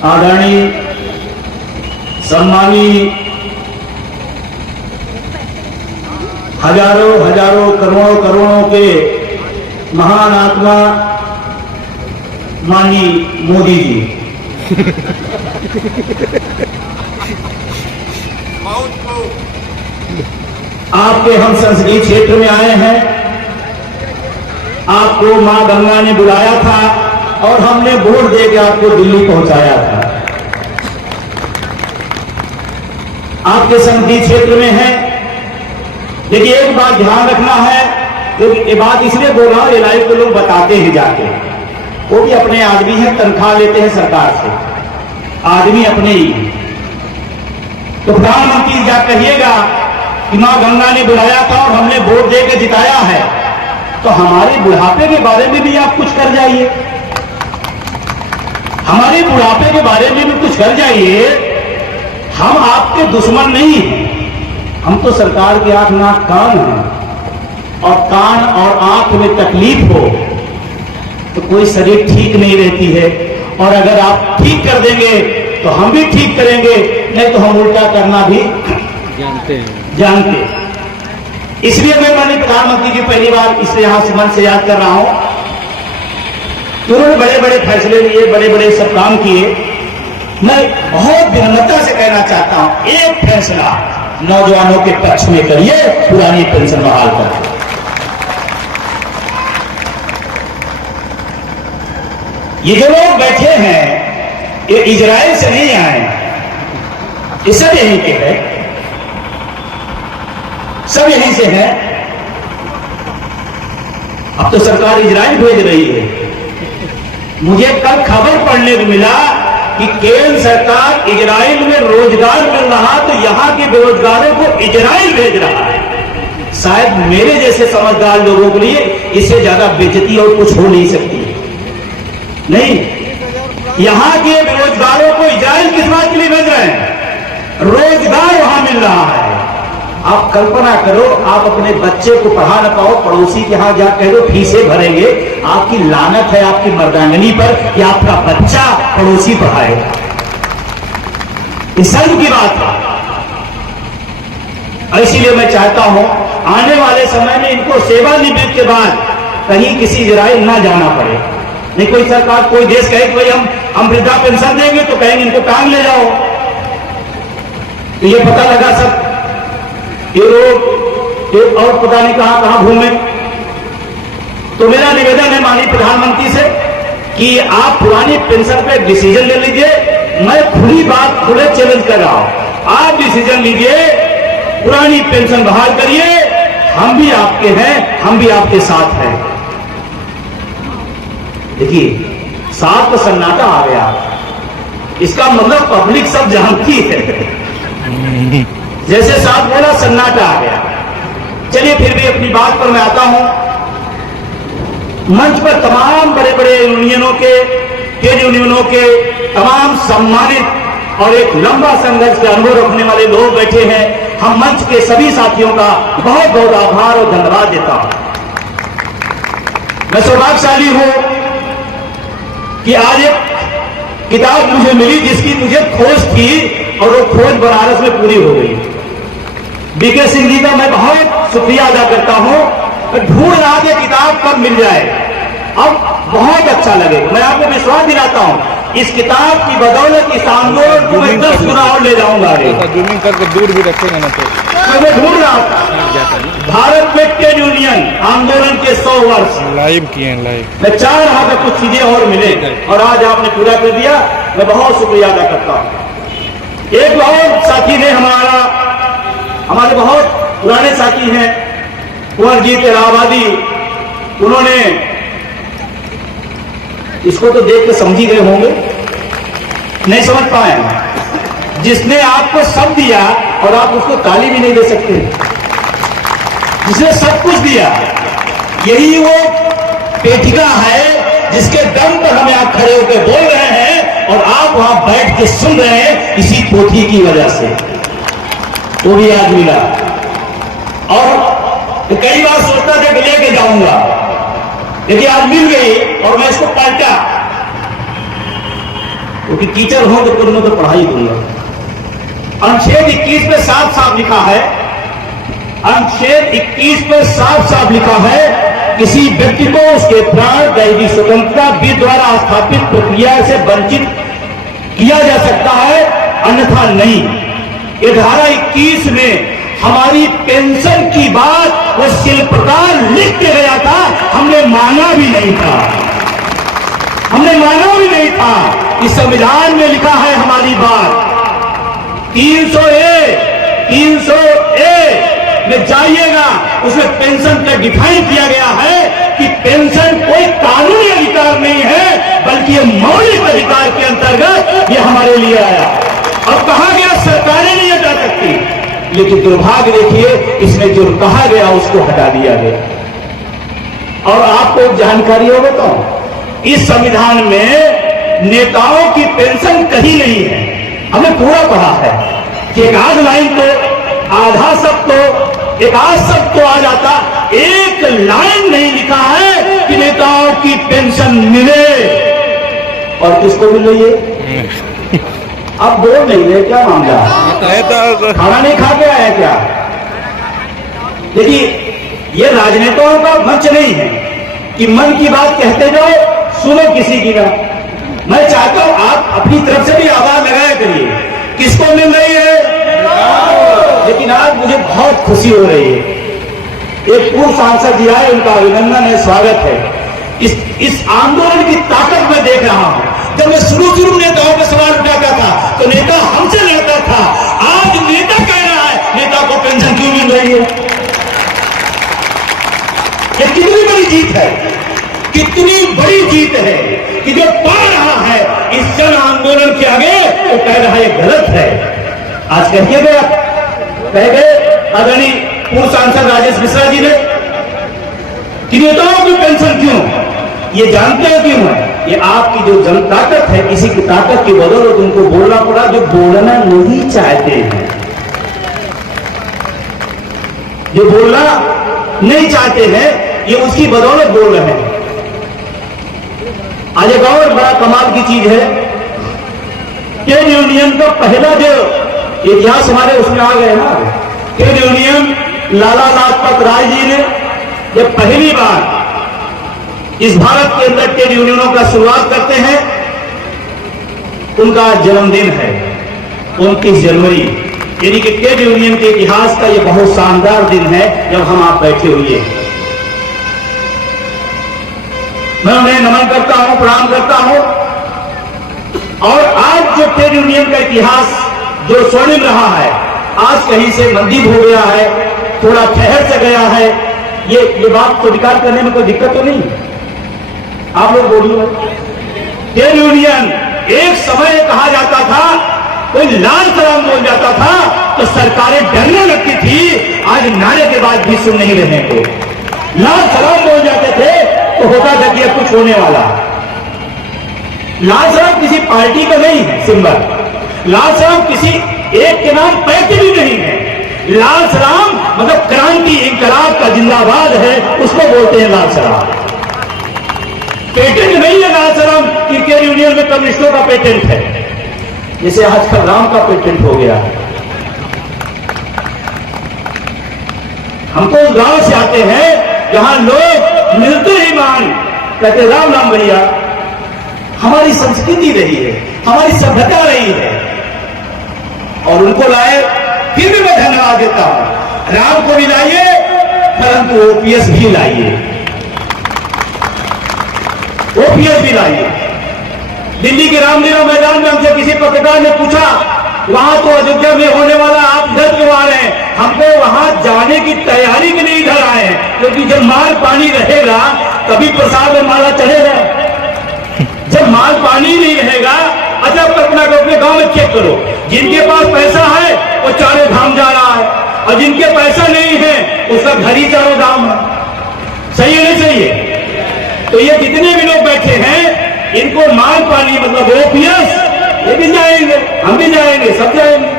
आदरणीय सम्मानीय हजारों हजारों करोड़ों करोड़ों के महान आत्मा माननीय मोदी जी, आपके हम संसदीय क्षेत्र में आए हैं। आपको मां गंगा ने बुलाया था और हमने वोट दे के आपको दिल्ली पहुंचाया था। आपके संसदीय क्षेत्र में है, लेकिन एक बात ध्यान रखना है, क्योंकि ये बात इसलिए बोल रहा हूं, ये लाइव को लोग बताते हैं जाके, वो भी अपने आदमी हैं, तनख्वाह लेते हैं सरकार से, आदमी अपने ही। तो प्रधानमंत्री जा कहिएगा कि मां गंगा ने बुलाया था और हमने वोट दे के जिताया है, तो हमारे बुढ़ापे के बारे में भी आप कुछ कर जाइए, हमारे बुढ़ापे के बारे में भी कुछ कर जाइए। हम आपके दुश्मन नहीं हैं, हम तो सरकार के आंख नाक कान हैं, और कान और आंख में तकलीफ हो तो कोई शरीर ठीक नहीं रहती है। और अगर आप ठीक कर देंगे तो हम भी ठीक करेंगे, नहीं तो हम उल्टा करना भी जानते। इसलिए मैं माननीय प्रधानमंत्री जी पहली बार इसलिए यहां से मन से याद कर रहा हूं, उन्होंने बड़े बड़े फैसले लिए, बड़े बड़े सब काम किए। मैं बहुत विनम्रता से कहना चाहता हूं, एक फैसला नौजवानों के पक्ष में करिए, पुरानी पेंशन बहाल करिए। ये जो लोग बैठे हैं ये इजराइल से नहीं आए, ये सब यहीं के हैं, सब यहीं से हैं। अब तो सरकार इजराइल भेज रही है। मुझे कल खबर पढ़ने को मिला कि केंद्र सरकार इजराइल में रोजगार मिल रहा तो यहां के बेरोजगारों को इजराइल भेज रहा है। शायद मेरे जैसे समझदार लोगों के लिए इससे ज्यादा बेइज्जती और कुछ हो नहीं सकती। नहीं, यहां के बेरोजगारों को इजराइल किस बात के लिए भेज रहे हैं? रोजगार वहां मिल रहा है। आप कल्पना करो, आप अपने बच्चे को पढ़ा न पाओ, पड़ोसी के यहां जा कह दो फीसें भरेंगे, आपकी लानत है आपकी मर्दांगनी पर कि आपका बच्चा पड़ोसी पढ़ाएगा। इस सर्व की बात है। और इसीलिए मैं चाहता हूं आने वाले समय में इनको सेवानिवृत्ति के बाद कहीं किसी इजराइल ना जाना पड़े। नहीं कोई सरकार कोई देश कहे कोई हम वृद्धा पेंशन देंगे तो कहेंगे इनको टांग ले जाओ। तो ये पता लगा सब ये लोग और पता नहीं कहां कहां घूमे। तो मेरा निवेदन है माननीय प्रधानमंत्री से कि आप पुरानी पेंशन पे डिसीजन ले लीजिए। मैं खुली बात खुले चैलेंज कर रहा हूं, आप डिसीजन लीजिए, पुरानी पेंशन बहाल करिए। हम भी आपके हैं, हम भी आपके साथ हैं। देखिए साथ तो सन्नाटा आ गया, इसका मतलब पब्लिक सब जानती है। जैसे साथ बोला सन्नाटा आ गया। चलिए फिर भी अपनी बात पर मैं आता हूं। मंच पर तमाम बड़े बड़े यूनियनों के, ट्रेड यूनियनों के तमाम सम्मानित और एक लंबा संघर्ष का अनुभव रखने वाले लोग बैठे हैं। हम मंच के सभी साथियों का बहुत बहुत आभार और धन्यवाद देता हूं। मैं सौभाग्यशाली हूं कि आज एक किताब मुझे मिली जिसकी मुझे खोज थी और वो खोज बनारस में पूरी हो गई। बीके सिंह जी का मैं बहुत शुक्रिया अदा करता हूं। मैं ढूंढ रहा था किताब कब मिल जाए, अब बहुत अच्छा लगेगा। मैं आपको विश्वास दिलाता हूं इस किताब की बदौलत इस आंदोलन को मैं 10 गुना और ले जाऊंगा। जूमिंग करके दूर भी रखेंगे ना तो मैं ढूंढ रहा था भारत में ट्रेड यूनियन आंदोलन के 100 वर्ष लाइव किए हैं, लाइव। मैं चाह रहा था कुछ चीजें और मिले और आज आपने पूरा कर दिया। मैं बहुत शुक्रिया अदा करता हूं। एक और साथी ने हमारे बहुत पुराने साथी हैं कुंवरजीत इलाहाबादी, उन्होंने इसको तो देख के समझ ही गए होंगे, नहीं समझ पाए। जिसने आपको सब दिया और आप उसको ताली भी नहीं दे सकते, जिसने सब कुछ दिया, यही वो पेटिका है जिसके दम पर हम यहां खड़े होकर बोल रहे हैं और आप वहां बैठ के सुन रहे हैं। इसी पोथी की वजह से वो भी आज मिला। और तो कई बार सोचता था कि लेके जाऊंगा, लेकिन आज मिल गई और मैं इसको पलटा। क्योंकि टीचर हो तो तुमने तो पढ़ाई दूंगा। अनुच्छेद 21 पे साफ साफ लिखा है, अनुच्छेद 21 पर साफ साफ लिखा है, किसी व्यक्ति को उसके प्राण दैहिक स्वतंत्रता विधि द्वारा स्थापित प्रक्रिया से वंचित किया जा सकता है, अन्यथा नहीं। ये धारा 21 में हमारी पेंशन की बात वो शिल्पकार लिख के गया था, हमने माना भी नहीं था, हमने माना भी नहीं था। इस संविधान में लिखा है हमारी बात 300A में जाइएगा, उसमें पेंशन का डिफाइन किया गया है कि पेंशन कोई कानूनी अधिकार नहीं है, बल्कि ये मौलिक अधिकार के अंतर्गत ये हमारे लिए आया। अब कहा गया सरकारें नहीं हटा सकती, लेकिन दुर्भाग्य देखिए इसमें जो कहा गया उसको हटा दिया गया। और आपको एक जानकारी हो बताऊं, इस संविधान में नेताओं की पेंशन कहीं नहीं है। हमने पूरा पढ़ा है कि एक आध लाइन तो, आधा शब्द तो, एक आध शब्द तो आ जाता, एक लाइन नहीं लिखा है कि नेताओं की पेंशन मिले। और किसको मिल रही है? अब बोल नहीं रहे, क्या मामला? खाना नहीं खा के आया क्या? देखिए ये राजनेताओं का मंच नहीं है कि मन की बात कहते जाओ, सुनो किसी की ना। मैं चाहता हूं आप अपनी तरफ से भी आवाज लगाया करिए, किसको मिल रही है? लेकिन आज मुझे बहुत खुशी हो रही है, एक पूर्व सांसद जी आए, उनका अभिनंदन है, स्वागत है। इस आंदोलन की ताकत मैं देख रहा हूं। जब मैं शुरू में नेताओं पर सवाल उठाता था तो नेता हमसे लड़ता था, आज नेता कह रहा है नेता को पेंशन क्यों मिल रही है? ये कितनी बड़ी जीत है, कितनी बड़ी जीत है कि जो पा रहा है इस जन आंदोलन के आगे वो कह रहा है गलत है। आज कहिए गए, कह गए आदरणीय पूर्व सांसद राजेश मिश्रा जी ने कि नेताओं की पेंशन क्यों, ये जानते हैं क्यों है? ये आपकी जो जन ताकत है, किसी की ताकत की बदौलत उनको बोलना पड़ा जो बोलना नहीं चाहते हैं, जो बोलना नहीं चाहते हैं, ये उसकी बदौलत बोल रहे हैं। आज एक और बड़ा कमाल की चीज है, ट्रेड यूनियन का पहला जो इतिहास हमारे उसमें आ गए ना, ट्रेड यूनियन लाला लाजपत राय जी ने जब पहली बार इस भारत के अंदर ट्रेड यूनियनों का शुरुआत करते हैं, उनका जन्मदिन है 29 जनवरी, यानी कि ट्रेड यूनियन के इतिहास का यह बहुत शानदार दिन है जब हम आप बैठे हुए। मैं उन्हें नमन करता हूं, प्रणाम करता हूं। और आज जो ट्रेड यूनियन का इतिहास जो स्वर्णिम रहा है, आज कहीं से मंदी हो गया है, थोड़ा ठहर से गया है, ये बात को स्वीकार करने में कोई दिक्कत तो नहीं है। आप लोग बोलिए, ट्रेड यूनियन एक समय कहा जाता था, कोई लाल सलाम बोल जाता था तो सरकारें डरने लगती थी, आज नारे के बाद भी सुन नहीं रहे को। लाल सलाम बोल जाते थे तो होता था कि अब कुछ होने वाला। लाल सलाम किसी पार्टी का नहीं है सिंबल, लाल सलाम किसी एक के नाम पैसे भी नहीं है। लाल सलाम मतलब क्रांति इंकलाब का जिंदाबाद है, उसको बोलते हैं लाल सलाम। पेटेंट नहीं है लाल सलाम कि ट्रेड यूनियन में कम्युनिस्टों का पेटेंट है, जैसे आजकल राम का पेटेंट हो गया। हम तो उस गांव से आते हैं जहां लोग मिलते ही मान कहते राम राम भैया। हमारी संस्कृति रही है, हमारी सभ्यता रही है, और उनको लाए, फिर भी मैं धन्यवाद देता हूं। राम को भी लाइए, परंतु ओपीएस भी लाइए, ओपीएस भी लाइए। दिल्ली के रामलीला मैदान में हमसे किसी पत्रकार ने पूछा, वहां तो अयोध्या में होने वाला, आप इधर क्यों आ रहे हैं? हमको वहां जाने की तैयारी के लिए इधर आए हैं, क्योंकि जब माल पानी रहेगा तभी प्रसाद में माला चढ़ेगा। जब माल पानी नहीं रहेगा, अच्छा कल्पना करो, अपने गांव में चेक करो, जिनके पास पैसा है वो चारों धाम जा रहा है, और जिनके पैसा नहीं है उसका घर ही चारों धाम है। सही है नहीं सही है? तो ये जितने भी लोग बैठे हैं, इनको माल पानी मतलब ओपीएस, ये भी जाएंगे, हम भी जाएंगे, सब जाएंगे।